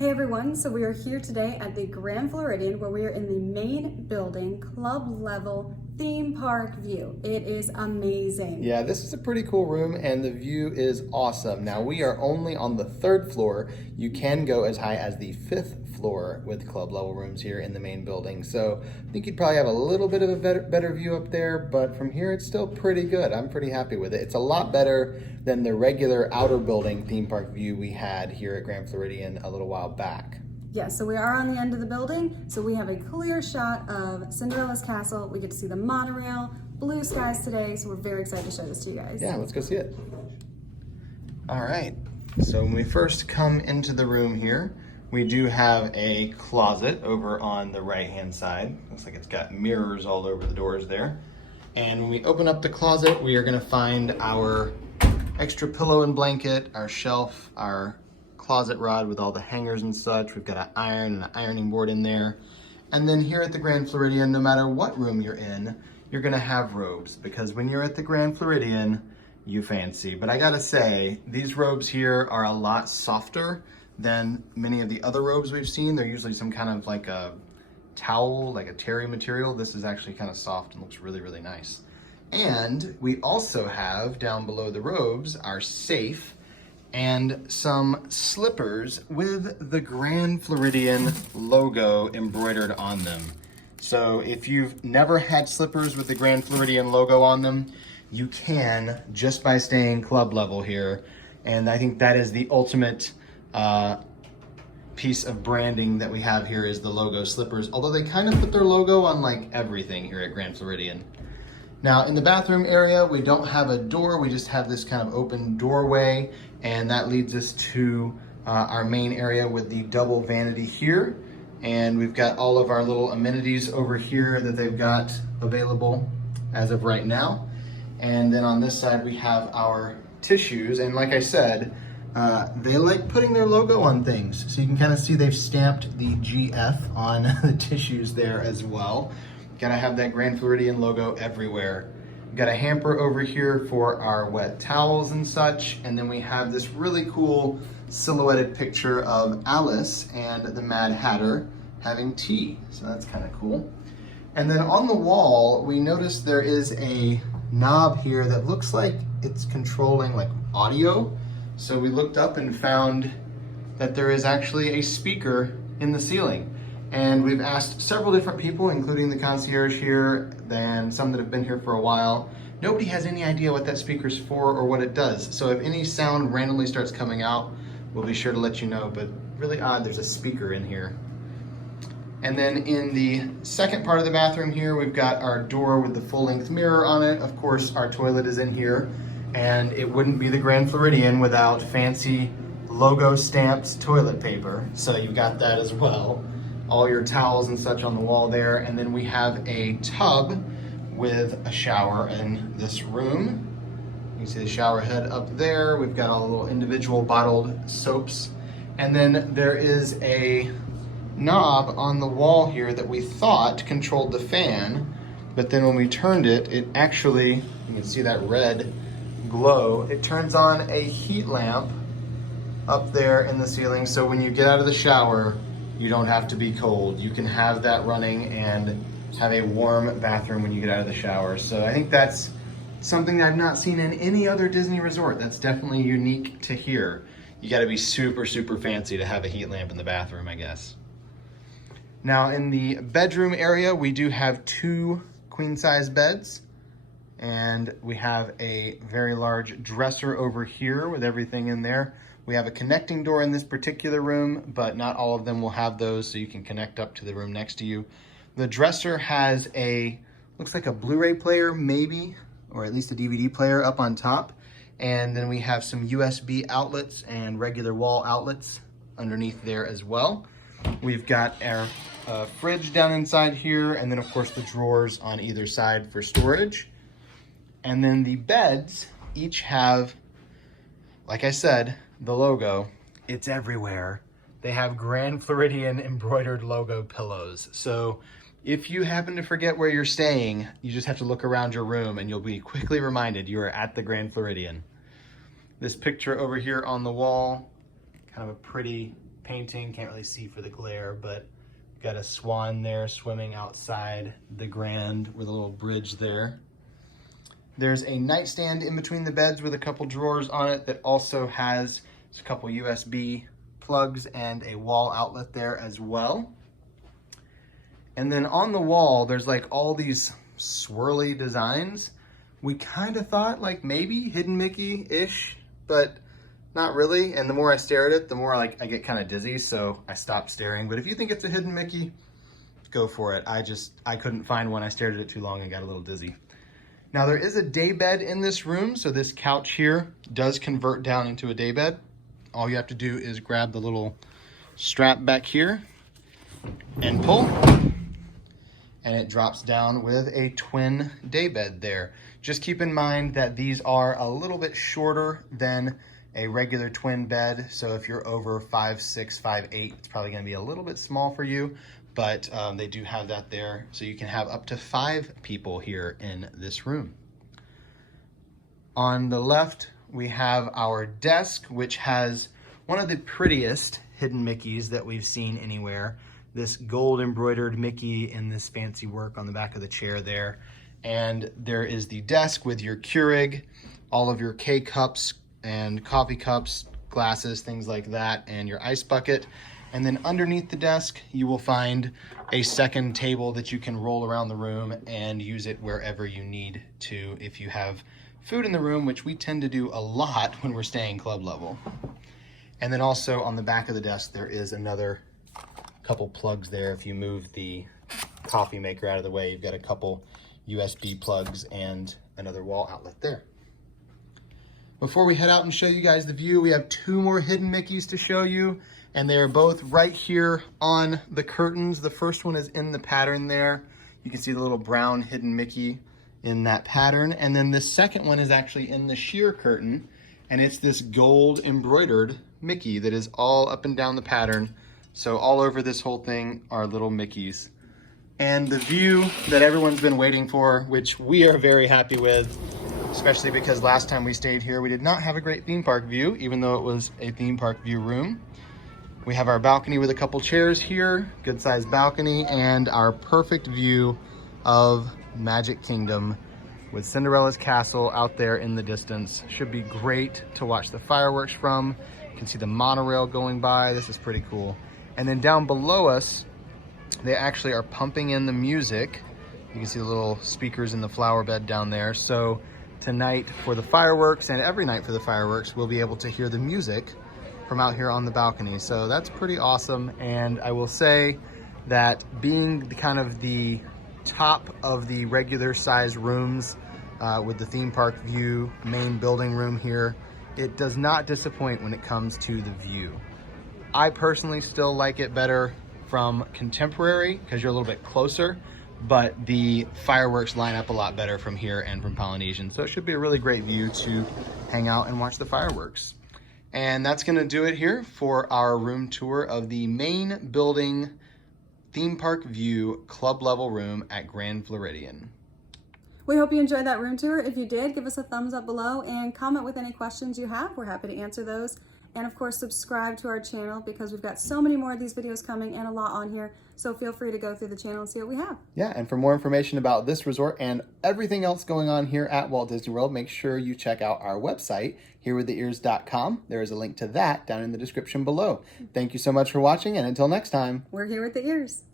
Hey everyone, so we are here today at the Grand Floridian where we are in the main building, club level, theme park view. It is amazing. Yeah, this is a pretty cool room and the view is awesome. Now we are only on the 3rd floor. You can go as high as the 5th floor with club level rooms here in the main building. So I think you'd probably have a little bit of a better view up there, but from here it's still pretty good. I'm pretty happy with it. It's a lot better than the regular outer building theme park view we had here at Grand Floridian a little while back. Yeah, so we are on the end of the building, so we have a clear shot of Cinderella's castle. We get to see the monorail, blue skies today, so we're very excited to show this to you guys. Yeah, let's go see it. All right, so when we first come into the room here, we do have a closet over on the right-hand side. Looks like it's got mirrors all over the doors there. And when we open up the closet, we are gonna find our extra pillow and blanket, our shelf, our closet rod with all the hangers and such. We've got an iron and an ironing board in there. And then here at the Grand Floridian, no matter what room you're in, you're gonna have robes, because when you're at the Grand Floridian, you fancy. But I gotta say, these robes here are a lot softer than many of the other robes we've seen. They're usually some kind of like a towel, like a terry material. This is actually kind of soft and looks really, really nice. And we also have down below the robes our safe and some slippers with the Grand Floridian logo embroidered on them. So if you've never had slippers with the Grand Floridian logo on them, you can just by staying club level here. And I think that is the ultimate piece of branding that we have here is the logo slippers, although they kind of put their logo on like everything here at Grand Floridian. Now in the bathroom area, we don't have a door, we just have this kind of open doorway, and that leads us to our main area with the double vanity here. And we've got all of our little amenities over here that they've got available as of right now. And then on this side, we have our tissues. And like I said, they like putting their logo on things. So you can kind of see they've stamped the GF on the tissues there as well. Gotta have that Grand Floridian logo everywhere. Got a hamper over here for our wet towels and such. And then we have this really cool silhouetted picture of Alice and the Mad Hatter having tea. So that's kind of cool. And then on the wall, we noticed there is a knob here that looks like it's controlling like audio. So we looked up and found that there is actually a speaker in the ceiling. And we've asked several different people, including the concierge here and some that have been here for a while. Nobody has any idea what that speaker's for or what it does. So if any sound randomly starts coming out, we'll be sure to let you know, but really odd, there's a speaker in here. And then in the second part of the bathroom here, we've got our door with the full-length mirror on it. Of course, our toilet is in here, and it wouldn't be the Grand Floridian without fancy logo stamped toilet paper. So you've got that as well. All your towels and such on the wall there. And then we have a tub with a shower in this room. You can see the shower head up there. We've got all the little individual bottled soaps. And then there is a knob on the wall here that we thought controlled the fan, but then when we turned it, it actually, you can see that red glow, it turns on a heat lamp up there in the ceiling. So when you get out of the shower, you don't have to be cold. You can have that running and have a warm bathroom when you get out of the shower. So I think that's something that I've not seen in any other Disney resort. That's definitely unique to here. You gotta be super, super fancy to have a heat lamp in the bathroom, I guess. Now in the bedroom area, we do have 2 queen-size beds, and we have a very large dresser over here with everything in there. We have a connecting door in this particular room, but not all of them will have those, so you can connect up to the room next to you. The dresser has a, looks like a Blu-ray player maybe, or at least a DVD player up on top. And then we have some USB outlets and regular wall outlets underneath there as well. We've got our fridge down inside here, and then of course the drawers on either side for storage. And then the beds each have, like I said, the logo. It's everywhere. They have Grand Floridian embroidered logo pillows. So if you happen to forget where you're staying, you just have to look around your room and you'll be quickly reminded you are at the Grand Floridian. This picture over here on the wall, kind of a pretty painting. Can't really see for the glare, but got a swan there swimming outside the Grand with a little bridge there. There's a nightstand in between the beds with a couple drawers on it that also has a couple USB plugs and a wall outlet there as well. And then on the wall, there's like all these swirly designs. We kind of thought like maybe Hidden Mickey-ish, but not really. And the more I stare at it, the more like I get kind of dizzy, so I stopped staring. But if you think it's a Hidden Mickey, go for it. I couldn't find one. I stared at it too long and got a little dizzy. Now there is a day bed in this room, so this couch here does convert down into a day bed. All you have to do is grab the little strap back here and pull, and it drops down with a twin day bed there. Just keep in mind that these are a little bit shorter than a regular twin bed, so if you're over 5'6", 5'8", it's probably going to be a little bit small for you, but they do have that there, so you can have up to 5 people here in this room. On the left, we have our desk, which has one of the prettiest Hidden Mickeys that we've seen anywhere. This gold embroidered Mickey in this fancy work on the back of the chair there. And there is the desk with your Keurig, all of your K-cups and coffee cups, glasses, things like that, and your ice bucket. And then underneath the desk, you will find a second table that you can roll around the room and use it wherever you need to if you have food in the room, which we tend to do a lot when we're staying club level. And then also on the back of the desk, there is another couple plugs there. If you move the coffee maker out of the way, you've got a couple USB plugs and another wall outlet there. Before we head out and show you guys the view, we have 2 more Hidden Mickeys to show you, and they are both right here on the curtains. The first one is in the pattern there. You can see the little brown Hidden Mickey in that pattern. And then the second one is actually in the sheer curtain, and it's this gold embroidered Mickey that is all up and down the pattern. So all over this whole thing are little Mickeys. And the view that everyone's been waiting for, which we are very happy with, especially because last time we stayed here, we did not have a great theme park view, even though it was a theme park view room. We have our balcony with a couple chairs here, good sized balcony, and our perfect view of Magic Kingdom with Cinderella's castle out there in the distance. Should be great to watch the fireworks from. You can see the monorail going by. This is pretty cool. And then down below us, they actually are pumping in the music. You can see the little speakers in the flower bed down there. So tonight for the fireworks, and every night for the fireworks, we'll be able to hear the music from out here on the balcony. So that's pretty awesome. And I will say that being kind of the top of the regular size rooms with the theme park view, main building room here, it does not disappoint when it comes to the view. I personally still like it better from Contemporary because you're a little bit closer, but the fireworks line up a lot better from here and from Polynesian. So it should be a really great view to hang out and watch the fireworks. And that's gonna do it here for our room tour of the main building theme park view club level room at Grand Floridian. We hope you enjoyed that room tour. If you did, give us a thumbs up below and comment with any questions you have. We're happy to answer those. And of course, subscribe to our channel because we've got so many more of these videos coming and a lot on here. So feel free to go through the channel and see what we have. Yeah, and for more information about this resort and everything else going on here at Walt Disney World, make sure you check out our website, herewiththeears.com. There is a link to that down in the description below. Thank you so much for watching, and until next time, We're here with the ears.